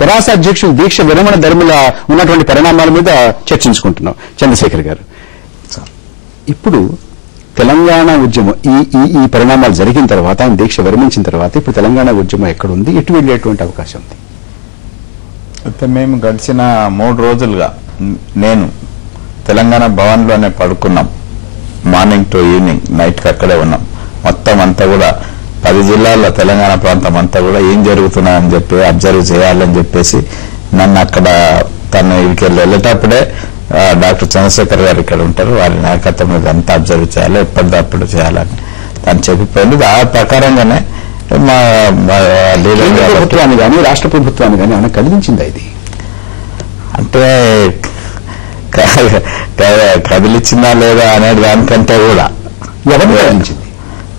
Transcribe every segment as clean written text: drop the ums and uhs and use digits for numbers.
తెరాస అధ్యక్షులు దీక్ష విరమణ ధర్మిల ఉన్నటువంటి పరిణామాల మీద చర్చించుకుంటున్నాం. చంద్రశేఖర్ గారు, ఇప్పుడు తెలంగాణ ఉద్యమం ఈ పరిణామాలు జరిగిన తర్వాత, ఆయన దీక్ష విరమించిన తర్వాత ఇప్పుడు తెలంగాణ ఉద్యమం ఎక్కడుంది, ఎటు వెళ్ళేటువంటి అవకాశం ఉంది? అయితే మేము గడిచిన 3 రోజులుగా నేను తెలంగాణ భవన్లోనే పడుకున్నాం. మార్నింగ్ టు ఈవినింగ్, నైట్కి అక్కడే ఉన్నాం. మొత్తం అంతా కూడా 10 జిల్లాల్లో తెలంగాణ ప్రాంతం అంతా కూడా ఏం జరుగుతున్నాయని చెప్పి అబ్జర్వ్ చేయాలని చెప్పేసి నన్ను అక్కడ తను ఇక్కడికి వెళ్ళేటప్పుడే డాక్టర్ చంద్రశేఖర్ గారు ఇక్కడ ఉంటారు, వారి నాయకత్వం మీద అంతా అబ్జర్వ్ చేయాలి, ఎప్పటిదప్పుడు చేయాలని తను చెప్పిపోయింది. ఆ ప్రకారంగానే మా ప్రభుత్వాన్ని కానీ రాష్ట్ర ప్రభుత్వాన్ని కానీ ఏమైనా కదిలించిందా ఇది? అంటే కదిలిచ్చిందా లేదా అనేది దానికంటే కూడా ఎవరిని కదిలించింది?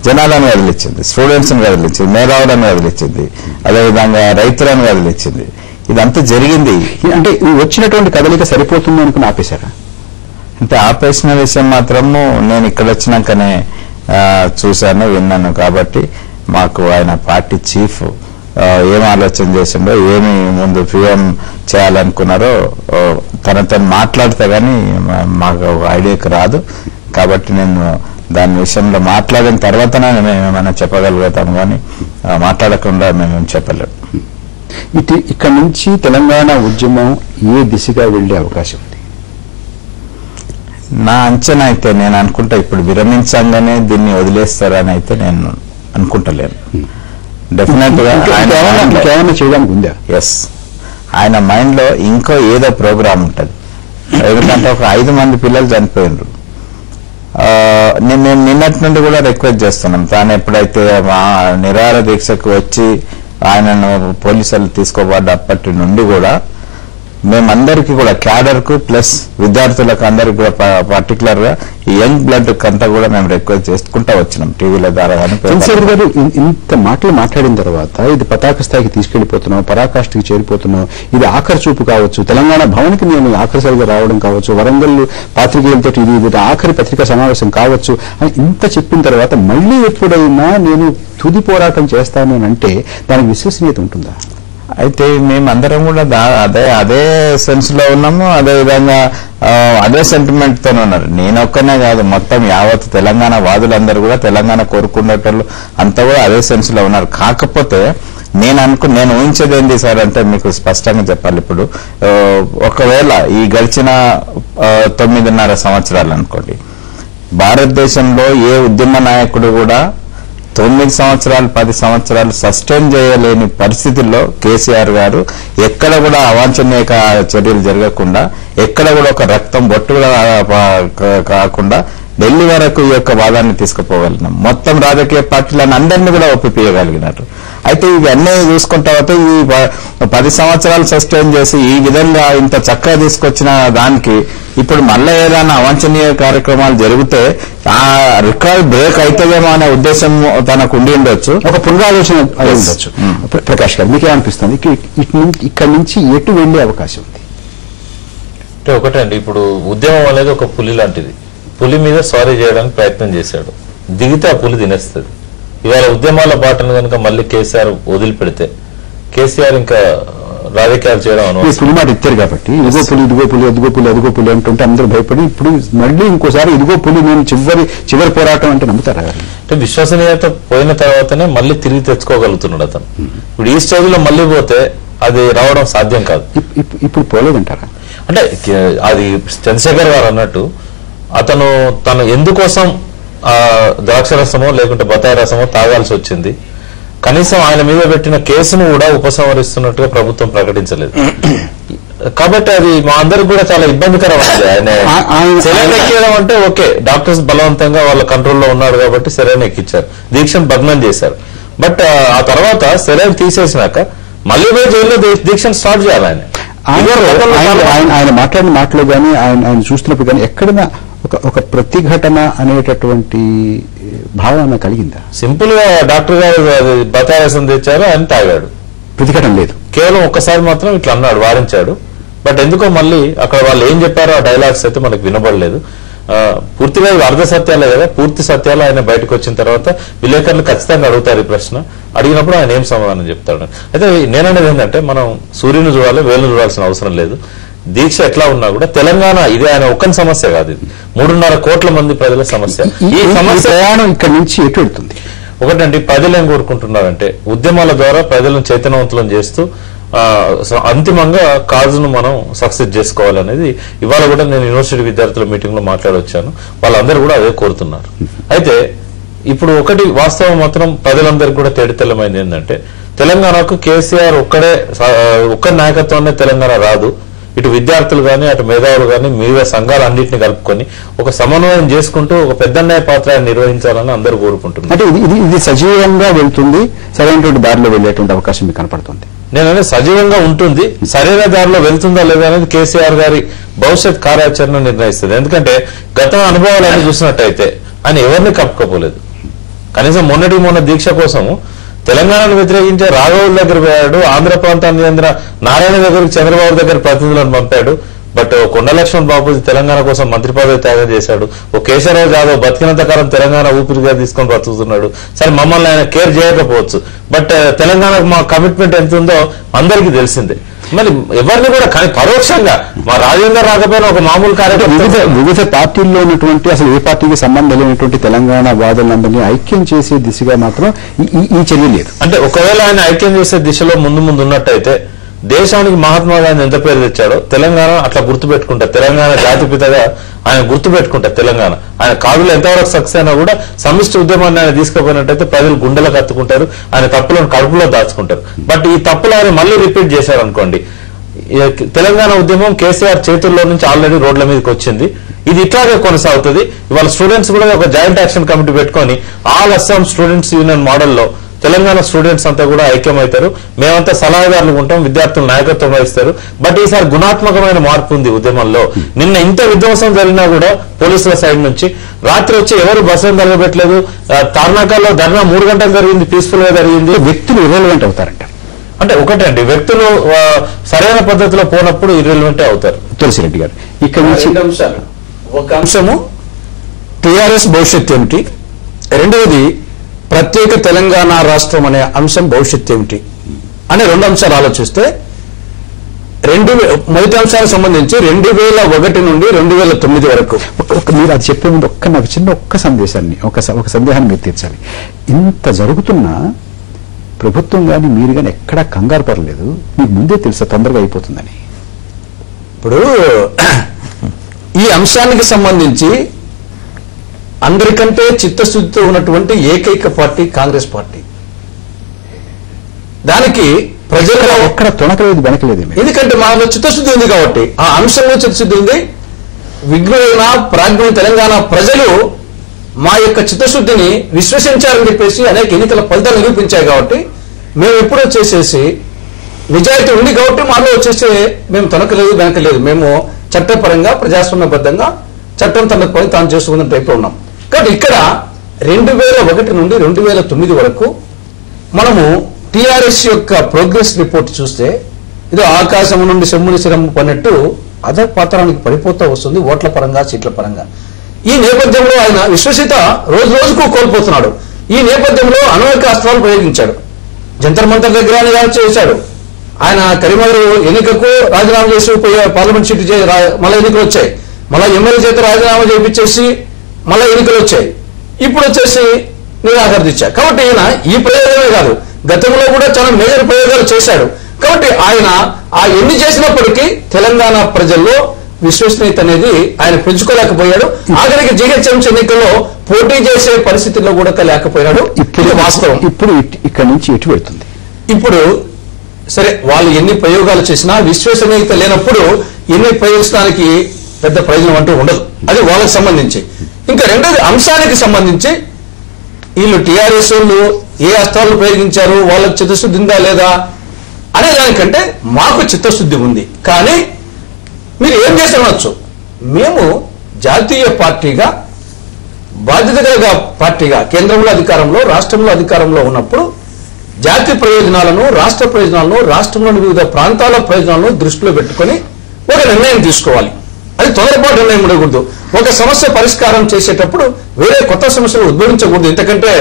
జనాలను కదిలిచ్చింది, స్టూడెంట్స్ ని కదిలిచ్చింది, మేధావులను కదిలిచ్చింది, అదేవిధంగా రైతులను కదిలిచ్చింది. ఇదంతా జరిగింది. అంటే వచ్చినటువంటి కదలిక సరిపోతుంది అనుకుని ఆపేశారా? అంటే ఆపేసిన విషయం మాత్రము నేను ఇక్కడ వచ్చినాకనే చూశాను, విన్నాను. కాబట్టి మాకు ఆయన పార్టీ చీఫ్ ఏం ఆలోచన చేసిండో, ఏమి ముందు పిఎం చేయాలనుకున్నారో తనతో మాట్లాడితే గానీ మాకు ఐడియాకి రాదు. కాబట్టి నేను దాని విషయంలో మాట్లాడిన తర్వాతనే మేము ఏమైనా చెప్పగలుగుతాం, కానీ మాట్లాడకుండా మేము చెప్పలేము. ఇక్కడ నుంచి తెలంగాణ ఉద్యమం ఏ దిశగా వెళ్లే అవకాశం ఉంది? నా అంచనా అయితే నేను అనుకుంటా ఇప్పుడు విరమించంగానే దీన్ని వదిలేస్తారని అయితే నేను అనుకుంటలేను. డెఫినెట్ గా ఏమైనా చేయడానికి ఉందా? ఎస్, ఆయన మైండ్ లో ఇంకో ఏదో ప్రోగ్రామ్ ఉంటది. ఎందుకంటే ఒక 5 మంది పిల్లలు చనిపోయినారు. మేము నిన్నటి నుండి కూడా రిక్వెస్ట్ చేస్తున్నాం. తాను ఎప్పుడైతే మా నిరాహార దీక్షకు వచ్చి ఆయనను పోలీసులు తీసుకోబడ్డప్పటి నుండి కూడా మేమందరికీ కూడా క్యాడర్ కు ప్లస్ విద్యార్థులకు అందరికి కూడా పర్టికులర్ గా ఈ యంగ్ బ్లడ్ అంతా కూడా మేము రిక్వెస్ట్ చేసుకుంటా వచ్చినాం టీవీల ద్వారా. చంద్రశేఖర్ గారు, ఇంత మాటలు మాట్లాడిన తర్వాత ఇది పతాక స్థాయికి తీసుకెళ్లిపోతున్నాం, పరాకాష్ఠకి చేరిపోతున్నాం, ఇది ఆఖరి చూపు కావచ్చు, తెలంగాణ భవన్కి నేను ఆఖరిసారిగా రావడం కావచ్చు, వరంగల్ పాత్రికేయులతో ఇది ఆఖరి పత్రికా సమావేశం కావచ్చు అని ఇంత చెప్పిన తర్వాత మళ్లీ ఎప్పుడైనా నేను తుది పోరాటం చేస్తాను అంటే దానికి విశ్వసనీయత ఉంటుందా? అయితే మేమందరం కూడా అదే సెన్స్ లో ఉన్నాము, అదే విధంగా అదే సెంటిమెంట్ తోనే ఉన్నారు. నేనొక్కనే కాదు, మొత్తం యావత్ తెలంగాణ వాదులందరూ కూడా, తెలంగాణ కోరుకునేటోళ్ళు అంతా కూడా అదే సెన్స్ లో ఉన్నారు. కాకపోతే నేను ఊహించేది ఏంటి సార్ అంటే మీకు స్పష్టంగా చెప్పాలి. ఇప్పుడు ఒకవేళ ఈ గడిచిన 9.5 సంవత్సరాలు అనుకోండి, భారతదేశంలో ఏ ఉద్యమ నాయకుడు కూడా 9 సంవత్సరాలు 10 సంవత్సరాలు సస్టైన్ చేయలేని పరిస్థితుల్లో కేసీఆర్ గారు ఎక్కడ కూడా అవాంఛనీయ చర్యలు జరగకుండా, ఎక్కడ కూడా ఒక రక్తం బొట్టు కూడా కాకుండా ఢిల్లీ వరకు ఈ యొక్క వాదాన్ని తీసుకుపోగలిగినాం. మొత్తం రాజకీయ పార్టీలను అందరినీ కూడా ఒప్పిపోయగలిగినారు. అయితే ఇవన్నీ చూసుకుంటా పోతే ఈ 10 సంవత్సరాలు సస్టైన్ చేసి ఈ విధంగా ఇంత చక్కగా తీసుకొచ్చిన దానికి ఇప్పుడు మళ్ళీ ఏదైనా అవాంఛనీయ కార్యక్రమాలు జరిగితే ఆ రికార్డ్ బ్రేక్ అవుతుందేమో అనే ఉద్దేశం తనకు ఉండి ఉండొచ్చు, ఒక పునరాలోచన ఉండొచ్చు. ప్రకాష్ గారు, మీకేమనిపిస్తుంది? ఇక్కడ నుంచి ఎటు వెళ్లే అవకాశం ఉంది? అంటే ఒకటండి, ఇప్పుడు ఉద్యమం అనేది ఒక పులి లాంటిది. పులి మీద స్వారీ చేయడానికి ప్రయత్నం చేశాడు, దిగితే ఆ పులి తినేస్తుంది. ఇవాళ ఉద్యమాల బాటను కనుక మళ్ళీ కేసీఆర్ వదిలిపెడితే కేసీఆర్ ఇంకా రాజకీయాలు చేయడం పులి మాట ఇచ్చారు కాబట్టి ఇదిగో పులి ఇదిగో పులి ఎదుగో పులి ఎదుగో పులి అంటుంటే అందరూ భయపడి ఇప్పుడు మళ్ళీ ఇంకోసారి ఇదిగో పులి నేను చివరి పోరాటం అంటే నమ్ముతారా? అంటే విశ్వసనీయత పోయిన తర్వాతనే మళ్ళీ తిరిగి తెచ్చుకోగలుగుతున్నాడు అతను. ఇప్పుడు ఈ స్టేజ్ లో మళ్ళీ పోతే అది రావడం సాధ్యం కాదు. ఇప్పుడు పోలేదంటారా? అంటే అది చంద్రశేఖర్ గారు అన్నట్టు తను ఎందుకోసం ద్రాక్ష రసమో లేకుంటే బత్తాయి రసమో తాగాల్సి వచ్చింది, కనీసం ఆయన మీద పెట్టిన కేసును కూడా ఉపసంహరిస్తున్నట్టుగా ప్రభుత్వం ప్రకటించలేదు. కాబట్టి అది మా అందరికి కూడా చాలా ఇబ్బందికరమైంది. ఆయన సెలైన్ ఎక్కియడం అంటే ఓకే, డాక్టర్స్ బలవంతంగా వాళ్ళ కంట్రోల్లో ఉన్నాడు కాబట్టి సెలైన్ ఎక్కించారు, దీక్షను భగ్నం చేశారు. బట్ ఆ తర్వాత సెలైన్ తీసేసినాక మళ్ళీ పోయి జైల్లో దీక్షను స్టార్ట్ చేయాలి. ఆయన మాట్లాడిన మాటలో కానీ ఆయన చూస్తున్నప్పుడు కానీ ఎక్కడైనా ఒక ప్రతిఘటన అనేటటువంటి భావన కలిగిందా? సింపుల్ గా డాక్టర్ గారు బత్తాయి రసం తెచ్చారు, ఆయన తాగాడు, ప్రతిఘటన లేదు. కేవలం ఒక్కసారి మాత్రం ఇట్లా అన్నాడు, వారించాడు. బట్ ఎందుకో మళ్ళీ అక్కడ వాళ్ళు ఏం చెప్పారో ఆ డైలాగ్స్ అయితే మనకు వినబడలేదు. పూర్తిగా అర్ధ సత్యాలే కదా, పూర్తి సత్యాలు ఆయన బయటకు వచ్చిన తర్వాత విలేకరులు ఖచ్చితంగా అడుగుతారు ఈ ప్రశ్న. అడిగినప్పుడు ఆయన ఏం సమాధానం చెప్తాడు. అయితే నేననేది ఏంటంటే మనం సూర్యుని చూడాలి, వేలు చూడాల్సిన అవసరం లేదు. దీక్ష ఎట్లా ఉన్నా కూడా తెలంగాణ ఇది ఆయన ఒక్కని సమస్య కాదు, ఇది 3.5 కోట్ల మంది ప్రజల సమస్య. ఈ సమస్య ప్రయాణం ఇక్కడి నుంచి ఎటు వెళ్తుంది? ఒకటండి, ప్రజలు ఏం కోరుకుంటున్నారంటే ఉద్యమాల ద్వారా ప్రజలను చైతన్యవంతులను చేస్తూ అంతిమంగా కాజును మనం సక్సెస్ చేసుకోవాలనేది ఇవాళ కూడా నేను యూనివర్సిటీ విద్యార్థుల మీటింగ్ లో మాట్లాడొచ్చాను. వాళ్ళందరూ కూడా అదే కోరుతున్నారు. అయితే ఇప్పుడు ఒకటి వాస్తవం మాత్రం ప్రజలందరికీ కూడా తేడితెల్లమైంది ఏంటంటే తెలంగాణకు కేసీఆర్ ఒక్క నాయకత్వాన్ని తెలంగాణ రాదు. ఇటు విద్యార్థులు కానీ అటు మేధావులు కానీ మిగతా సంఘాలన్నింటినీ కలుపుకొని ఒక సమన్వయం చేసుకుంటూ ఒక పెద్దన్నయ్య పాత్ర నిర్వహించాలని అందరూ కోరుకుంటున్నారు. అంటే ఇది సజీవంగా వెళ్తుంది, సరైనటువంటి దారిలో వెళ్ళేటువంటి అవకాశం మీకు కనపడుతుంది. నేననే సజీవంగా ఉంటుంది, సరైన దారిలో వెళ్తుందా లేదా అనేది కేసీఆర్ గారి భవిష్యత్ కార్యాచరణ నిర్ణయిస్తుంది. ఎందుకంటే గత అనుభవాలన్నీ చూసినట్టయితే ఆయన ఎవరిని కప్పుకోపోలేదు. కనీసం మొన్న దీక్ష కోసము తెలంగాణను వ్యతిరేకించే రాఘవుల దగ్గర పోయాడు, ఆంధ్ర ప్రాంతాన్ని చెందిన నారాయణ దగ్గరికి చంద్రబాబు దగ్గర ప్రతినిధులను పంపాడు. బట్ కొండ లక్ష్మణ్ బాబు తెలంగాణ కోసం మంత్రి పదవి త్యాగం చేశాడు. ఓ కేశవరావు జాదవ్ బతికినంత కాలం తెలంగాణ ఊపిరిగా తీసుకొని బ్రతుకుతున్నాడు. సరే మమ్మల్ని ఆయన కేర్ చేయకపోవచ్చు, బట్ తెలంగాణకు మా కమిట్మెంట్ ఎంత ఉందో అందరికీ తెలిసిందే. మరి ఎవరిని కూడా కానీ పరోక్షంగా మా రాజేందర్ రాకపోయినా ఒక మామూలు కార్యక్రమం వివిధ పార్టీల్లో ఉన్నటువంటి అసలు ఏ పార్టీకి సంబంధం లేనటువంటి తెలంగాణ వాదులందరినీ ఐక్యం చేసే దిశగా మాత్రం ఈ చర్య లేదు. అంటే ఒకవేళ ఆయన ఐక్యం చేసే దిశలో ముందు ఉన్నట్టయితే దేశానికి మహాత్మా గాంధీ ఎంత పేరు తెచ్చాడో తెలంగాణ అట్లా గుర్తుపెట్టుకుంటా, తెలంగాణ జాతిపితగా ఆయన గుర్తుపెట్టుకుంటా. తెలంగాణ ఆయన కాదులు ఎంతవరకు సక్సెస్ అయినా కూడా సమిష్టి ఉద్యమాన్ని ఆయన తీసుకుపోయినట్టయితే ప్రజలు గుండెలకు కత్తుకుంటారు, ఆయన తప్పులను కడుపులో దాచుకుంటారు. బట్ ఈ తప్పులు ఆయన మళ్ళీ రిపీట్ చేశారు అనుకోండి, తెలంగాణ ఉద్యమం కేసీఆర్ చేతుల్లో నుంచి ఆల్రెడీ రోడ్ల మీదకి వచ్చింది. ఇది ఇట్లాగే కొనసాగుతుంది. ఇవాళ స్టూడెంట్స్ కూడా ఒక జాయింట్ యాక్షన్ కమిటీ పెట్టుకొని ఆల్ అస్సాం స్టూడెంట్స్ యూనియన్ మోడల్లో తెలంగాణ స్టూడెంట్స్ అంతా కూడా ఐక్యమవుతారు. మేమంతా సలహాదారులు ఉంటాం, విద్యార్థులు నాయకత్వం వహిస్తారు. బట్ ఈసారి గుణాత్మకమైన మార్పు ఉంది ఉద్యమంలో. నిన్న ఇంత విధ్వంసం జరిగినా కూడా పోలీసుల సైడ్ నుంచి రాత్రి వచ్చి ఎవరు బస్సులను తరగబెట్టలేదు. తార్నాకాల్లో ధర్నా 3 గంటలు జరిగింది, పీస్ఫుల్ గా జరిగింది. వ్యక్తులు ఇర్రెలవెంట్ అవుతారంట. అంటే ఒకటండి, వ్యక్తులు సరైన పద్ధతిలో పోనప్పుడు ఇర్రెలవెంటే అవుతారు. తులసిరెడ్డి గారు ఇక్కడ నుంచి 2 అంశాలు. ఒక అంశము టీఆర్ఎస్ భవిష్యత్తు ఏమిటి, రెండవది ప్రత్యేక తెలంగాణ రాష్ట్రం అనే అంశం భవిష్యత్తు ఏమిటి అనే 2 అంశాలు ఆలోచిస్తే మొదటి అంశానికి సంబంధించి 2001 నుండి 2009 వరకు మీరు అది చెప్పే ముందు నాకు చిన్న సందేశాన్ని ఒక సందేహాన్ని మీరు తీర్చాలి. ఇంత జరుగుతున్నా ప్రభుత్వం కానీ మీరు కానీ ఎక్కడా కంగారు పడలేదు, మీకు ముందే తెలుసా తొందరగా అయిపోతుందని. ఇప్పుడు ఈ అంశానికి సంబంధించి అందరికంటే చిత్తశుద్ధితో ఉన్నటువంటి ఏకైక పార్టీ కాంగ్రెస్ పార్టీ. దానికి ప్రజల్లో ఎక్కడ తొణకలేదు వెనకలేదు. ఎందుకంటే మాలో చిత్తశుద్ధి ఉంది కాబట్టి, ఆ అంశంలో చిత్తశుద్ధి ఉంది. విఘ్నులైన ప్రాజ్ఞుల తెలంగాణ ప్రజలు మా యొక్క చిత్తశుద్ధిని విశ్వసించారని చెప్పేసి అనేక ఎన్నికల ఫలితాలు నిరూపించాయి. కాబట్టి మేము ఎప్పుడో చేసేసి నిజాయితీ ఉంది కాబట్టి మాలో వచ్చేసి మేము తొనకలేదు వెనకలేదు. మేము చట్టపరంగా ప్రజాస్వామ్యబద్ధంగా చట్టం తన పని తాను చేసుకున్న టైప్లో ఉన్నాం. కాబట్టి ఇక్కడ 2001 నుండి 2009 వరకు మనము టిఆర్ఎస్ యొక్క ప్రోగ్రెస్ రిపోర్ట్ చూస్తే ఇది ఆకాశం నుండి సెమ్ముని శిరము పన్నట్టు అధపాతాళానికి పడిపోతూ వస్తుంది, ఓట్ల పరంగా సీట్ల పరంగా. ఈ నేపథ్యంలో ఆయన విశ్వసిత రోజు రోజుకు కోల్పోతున్నాడు. ఈ నేపథ్యంలో అనేక అస్త్రాలు ప్రయోగించాడు. జంతర్ మంతర్ దగ్గర చేశాడు. ఆయన కరీంనగర్ ఎన్నికకు రాజీనామా చేసి పార్లమెంట్ సీటు మళ్ళీ ఎన్నికలు వచ్చాయి. మళ్ళీ ఎమ్మెల్యే చేత రాజీనామా చేయించేసి మళ్ళీ ఎన్నికలు వచ్చాయి. ఇప్పుడు వచ్చేసి నిరాకరించారు. కాబట్టి ఈయన ఈ ప్రయోగమే కాదు, గతంలో కూడా చాలా మేజర్ ప్రయోగాలు చేశాడు. కాబట్టి ఆయన ఎన్ని చేసినప్పటికీ తెలంగాణ ప్రజల్లో విశ్వసనీయత అనేది ఆయన పెంచుకోలేకపోయాడు. ఆఖరికి జీహెచ్ఎంసీ ఎన్నికల్లో పోటీ చేసే పరిస్థితుల్లో కూడా లేకపోయాడు. ఇప్పుడు వాస్తవం. ఇప్పుడు ఇక్కడ నుంచి ఎటు వెళ్తుంది? ఇప్పుడు సరే, వాళ్ళు ఎన్ని ప్రయోగాలు చేసినా విశ్వసనీయత లేనప్పుడు ఎన్ని ప్రయోగించడానికి పెద్ద ప్రయోజనం అంటూ ఉండదు. అది వాళ్ళకి సంబంధించి. ఇంకా రెండోది అంశానికి సంబంధించి వీళ్ళు టీఆర్ఎస్ వాళ్ళు ఏ అస్త్రాలు ప్రయోగించారు, వాళ్ళకి చిత్తశుద్ధి ఉందా లేదా అనే దానికంటే మాకు చిత్తశుద్ధి ఉంది. కానీ మీరు ఏం చేస్తారనొచ్చు, మేము జాతీయ పార్టీగా బాధ్యత కలిగిన పార్టీగా కేంద్రంలో అధికారంలో రాష్ట్రంలో అధికారంలో ఉన్నప్పుడు జాతీయ ప్రయోజనాలను రాష్ట్ర ప్రయోజనాలను రాష్ట్రంలోని వివిధ ప్రాంతాల ప్రయోజనాలను దృష్టిలో పెట్టుకొని ఒక నిర్ణయం తీసుకోవాలి. అది తొందరపాటు నిర్ణయం ఉండకూడదు. ఒక సమస్య పరిష్కారం చేసేటప్పుడు వేరే కొత్త సమస్యలు ఉద్భవించకూడదు, ఎందుకంటే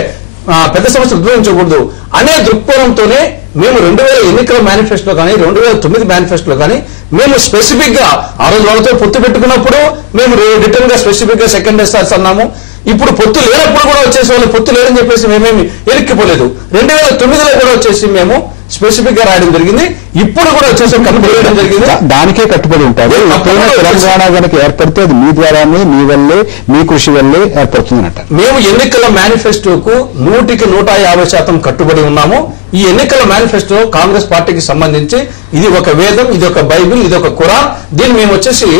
పెద్ద సమస్యలు ఉద్భవించకూడదు అనే దృక్కోణంతోనే మేము 2000 ఎన్నికల మేనిఫెస్టోలో కానీ 2009 మేనిఫెస్టోలో కానీ మేము స్పెసిఫిక్ గా ఆ రోజు వాళ్ళతో పొత్తు పెట్టుకున్నప్పుడు మేము రిటర్న్ గా స్పెసిఫిక్ గా సెకండ్ ఎస్ఆర్స్ అన్నాము. ఇప్పుడు పొత్తు లేనప్పుడు కూడా వచ్చేసి వాళ్ళు పొత్తు లేదని చెప్పేసి మేమేమి ఎరిక్కిపోలేదు. 2009లో కూడా వచ్చేసి మేము స్పెసిఫిక్ గా రాయడం జరిగింది. ఇప్పుడు కూడా వచ్చేసి కట్టుబడి వేయడం జరిగింది. దానికే కట్టుబడి ఉంటారు. తెలంగాణ కనుక ఏర్పడితే అది మీ ద్వారానే, మీ వల్లే, మీ కృషి వల్లే ఏర్పడుతుందన్నట్ట. మేము ఎన్నికల మేనిఫెస్టోకు 100% కట్టుబడి ఉన్నాము. ఈ ఎన్నికల మేనిఫెస్టో కాంగ్రెస్ పార్టీకి సంబంధించి ఇది ఒక వేదం, ఇది ఒక బైబిల్, ఇది ఒక ఖురాన్. దీన్ని మేము వచ్చేసి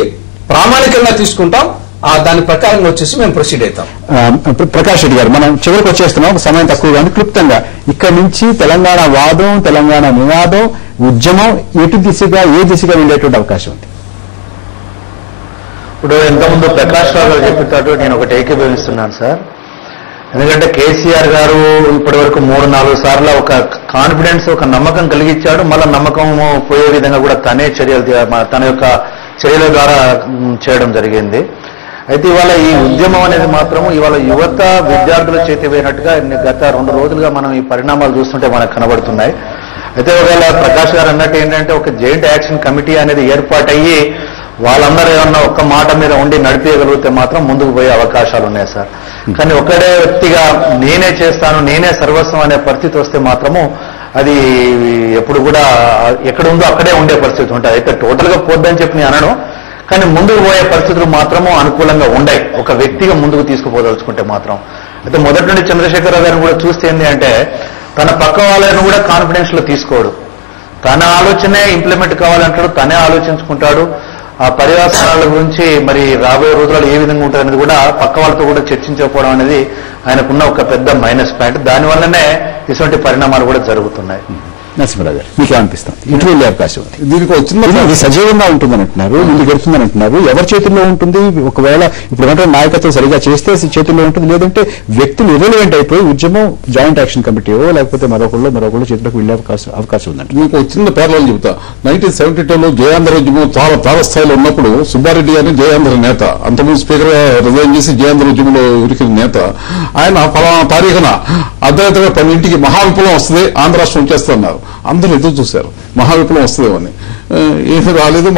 ప్రామాణికంగా తీసుకుంటాం. దాని ప్రకారంగా వచ్చేసి మేము ప్రొసీడ్ అవుతాం. ప్రకాష్ రెడ్డి గారు, మనం చివరికి వచ్చేస్తున్నాం, సమయం తక్కువ కానీ క్లుప్తంగా ఇక్కడి నుంచి తెలంగాణ వాదం, తెలంగాణ నినాదం, ఉద్యమం ఎటు దిశగా, ఏ దిశగా వెళ్ళేటువంటి అవకాశం ఉంది? ఇప్పుడు ఇంతకుముందు ప్రకాష్ రావు గారు చెప్పేటట్టు నేను ఒకటి ఏకీభవిస్తున్నాను సార్. ఎందుకంటే కేసీఆర్ గారు ఇప్పటి వరకు 3-4 సార్లు ఒక కాన్ఫిడెన్స్, ఒక నమ్మకం కలిగించాడు. మళ్ళీ నమ్మకం పోయే విధంగా కూడా తన యొక్క చర్యల ద్వారా చేయడం జరిగింది. అయితే ఇవాళ ఈ ఉద్యమం అనేది మాత్రము ఇవాళ యువత విద్యార్థుల చేతిపోయినట్టుగా గత 2 రోజులుగా మనం ఈ పరిణామాలు చూస్తుంటే మనకు కనబడుతున్నాయి. అయితే ఒకవేళ ప్రకాష్ గారు అన్నట్టు ఏంటంటే ఒక జాయింట్ యాక్షన్ కమిటీ అనేది ఏర్పాటయ్యి వాళ్ళందరూ ఏమన్నా ఒక్క మాట మీద ఉండి నడిపేయగలిగితే మాత్రం ముందుకు పోయే అవకాశాలు ఉన్నాయి సార్. కానీ ఒకడే వ్యక్తిగా నేనే చేస్తాను, నేనే సర్వస్వం అనే పరిస్థితి వస్తే మాత్రము అది ఎప్పుడు కూడా ఎక్కడ ఉందో అక్కడే ఉండే పరిస్థితి ఉంటుంది. అయితే టోటల్ గా పోద్దని చెప్పి నేను అనను, కానీ ముందుకు పోయే పరిస్థితులు మాత్రము అనుకూలంగా ఉండవు ఒక వ్యక్తిగా ముందుకు తీసుకుపోదలుచుకుంటే మాత్రం. అయితే మొదటి నుండి చంద్రశేఖరరావు గారిని కూడా చూస్తే ఏంటి అంటే తన పక్క వాళ్ళని కూడా కాన్ఫిడెన్స్ లో తీసుకోడు, తన ఆలోచనే ఇంప్లిమెంట్ కావాలంటాడు, తనే ఆలోచించుకుంటాడు. ఆ పర్యావరణాల గురించి మరి రాబోయే రోజుల్లో ఏ విధంగా ఉంటుంది అనేది కూడా పక్క వాళ్ళతో కూడా చర్చించకపోవడం అనేది ఆయనకున్న ఒక పెద్ద మైనస్ పాయింట్. దానివల్లనే ఇటువంటి పరిణామాలు కూడా జరుగుతున్నాయి. నరసింహరావు గారు, మీకు ఏమనిపిస్తుంది? ఇటు వెళ్ళే అవకాశం ఉంది? దీనికి వచ్చింది సజీవంగా ఉంటుందని అంటున్నారు, ముందుకు వెళ్తుందని అంటున్నారు. ఎవరి చేతుల్లో ఉంటుంది? ఒకవేళ ఇప్పుడు ఏమంటే నాయకత్వం సరిగా చేస్తే చేతుల్లో ఉంటుంది, లేదంటే వ్యక్తులు ఇర్రెలవెంట్ అయిపోయి ఉద్యమం జాయింట్ యాక్షన్ కమిటీయో లేకపోతే మరొకళ్ళు చేతులకు వెళ్ళే అవకాశం ఉందండి. మీకు చిన్న పేర్లను చెబుతా. 1972లో జయాంధ్ర ఉద్యమం చాలా తారస్థాయిలో ఉన్నప్పుడు సుబ్బారెడ్డి గారిని జయాంధ్ర నేత, అంతకుముందు స్పీకర్ రిజైన్ చేసి జయాంధ్ర ఉద్యమంలో ఉరికిన నేత ఆయన ఫలానా తారీఖున అర్ధరాత్రిగా 10ంటికి మహావిప్లవం వస్తుంది, ఆంధ్ర రాష్ట్రం చేస్తున్నారు. అందరూ ఎదురు చూశారు మహావిప్లవం వస్తుందేమని. ఏమీ రాలేదు.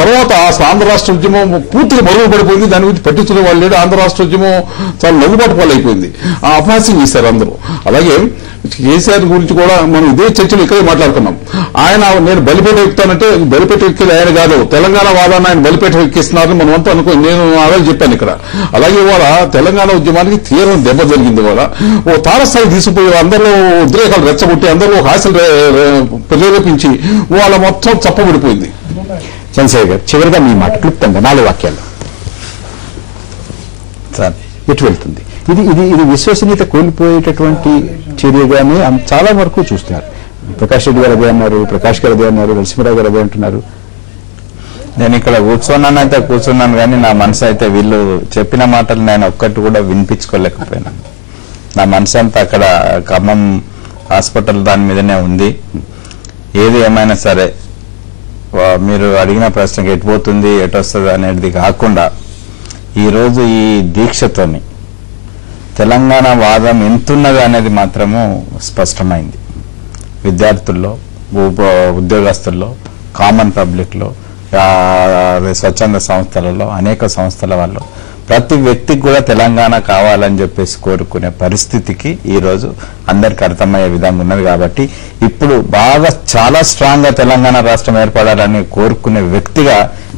తర్వాత ఆంధ్ర రాష్ట్ర ఉద్యమం పూర్తిగా మరుగున పడిపోయింది. దాని గురించి పట్టించుకునే వాళ్ళు లేడు. ఆంధ్ర రాష్ట్ర ఉద్యమం చాలా నవ్వుబాటు పాలైపోయింది. అపహాస్యం చేశారు అందరూ. అలాగే కేసీఆర్ గురించి కూడా మనం ఇదే చర్చలు ఇక్కడే మాట్లాడుకున్నాం. ఆయన నేను బలిపేట ఎక్కుతానంటే బలిపేట ఎక్కేది ఆయన కాదు, తెలంగాణ వాదాన్ని ఆయన బలిపేట ఎక్కిస్తున్నారని మనం అంతా నేను ఆవేళ చెప్పాను ఇక్కడ. అలాగే ఇవాళ తెలంగాణ ఉద్యమానికి తీవ్రం దెబ్బ జరిగింది. ఇవాళ ఓ తారస్థాయి తీసుకుపోయి అందరిలో ఉద్రేకాలు రెచ్చగొట్టి అందరూ ఒక ఆశలు ప్రేరేపించి వాళ్ళ మొత్తం చప్పబడిపోయింది. చంద్రశేఖర్ గారు, చివరిగా మీ మాట క్లుప్తంగా 4 వాక్యాలు సార్. ఎటు వెళ్తుంది ఇది విశ్వసనీయత కోల్పోయేటటువంటి చర్యగానే చాలా వరకు చూస్తున్నారు. ప్రకాష్ రెడ్డి గారు అదే అన్నారు, ప్రకాష్ గారు అదే అన్నారు, నరసింహరావు గారు అదే అంటున్నారు. నేను ఇక్కడ కూర్చున్నాను కానీ నా మనసు అయితే వీళ్ళు చెప్పిన మాటలు నేను ఒక్కటి కూడా వినిపించుకోలేకపోయినాను. నా మనసు అంతా అక్కడ ఖమ్మం హాస్పిటల్ దాని మీదనే ఉంది. ఏది ఏమైనా సరే మీరు అడిగిన ప్రశ్నకి ఎటుపోతుంది ఎటొస్తుంది అనేది కాకుండా ఈరోజు ఈ దీక్షతోని తెలంగాణ వాదం ఎంతున్నది అనేది మాత్రము స్పష్టమైంది. విద్యార్థుల్లో, ఉద్యోగస్తుల్లో, కామన్ పబ్లిక్లో, స్వచ్ఛంద సంస్థలలో, అనేక సంస్థల వాళ్ళు ప్రతి వ్యక్తికి కూడా తెలంగాణ కావాలని చెప్పేసి కోరుకునే పరిస్థితికి ఈరోజు అందరికి అర్థమయ్యే విధంగా ఉన్నది. కాబట్టి ఇప్పుడు బాగా చాలా స్ట్రాంగ్ గా తెలంగాణ రాష్ట్రం ఏర్పడాలని కోరుకునే వ్యక్తిగా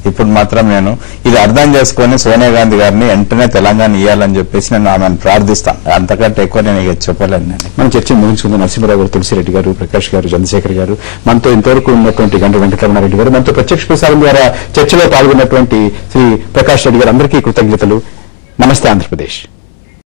ఇప్పుడు మాత్రం నేను ఇది అర్థం చేసుకుని సోనియా గాంధీ గారిని వెంటనే తెలంగాణ ఇవ్వాలని చెప్పేసి నేను ఆమెను ప్రార్థిస్తాను. అంతకంటే ఎక్కువ నేను ఇక చెప్పలేను. నేను మనం చర్చ ముగించుకుందాం. నరసింహరావు గారు, తులసిరెడ్డి గారు, ప్రకాష్ గారు, చంద్రశేఖర్ గారు, మనతో ఇంతవరకు ఉన్నటువంటి గంట వెంకటరమణారెడ్డి గారు, మనతో ప్రత్యక్ష ప్రసారం ద్వారా చర్చలో పాల్గొన్నటువంటి శ్రీ ప్రకాష్ రెడ్డి గారు, అందరికీ కృతజ్ఞతలు. నమస్తే ఆంధ్రప్రదేశ్.